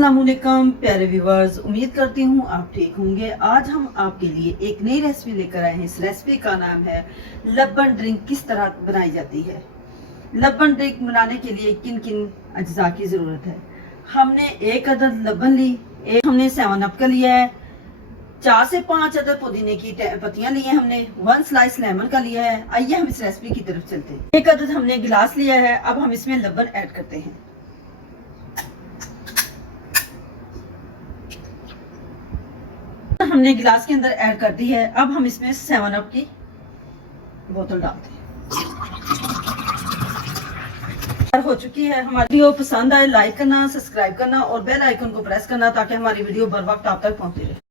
अस्सलामुअलैकुम प्यारे व्यूवर्स, उम्मीद करती हूँ आप ठीक होंगे। आज हम आपके लिए एक नई रेसिपी लेकर आए हैं। इस रेसिपी का नाम है लब्बन ड्रिंक। किस तरह बनाई जाती है? लब्बन ड्रिंक बनाने के लिए किन किन अज्जा की ज़रूरत है? हमने एक अदद लब्बन ली, एक हमने 7 अप का लिया है, 4 से 5 अदद पुदीने की पत्तियां ली हैं हमने, 1 स्लाइस लेमन का लिया है। आइए हम इस रेसिपी की तरफ चलते हैं। एक अदद हमने गिलास लिया है। अब हम इसमें लब्बन ऐड करते हैं। हमने गिलास के अंदर ऐड कर दी है। अब हम इसमें 7 अप की बोतल डालते हैं। हो चुकी है। हमारी वीडियो पसंद आए लाइक करना, सब्सक्राइब करना और बेल आइकन को प्रेस करना ताकि हमारी वीडियो बर वक्त आप तक पहुंचे।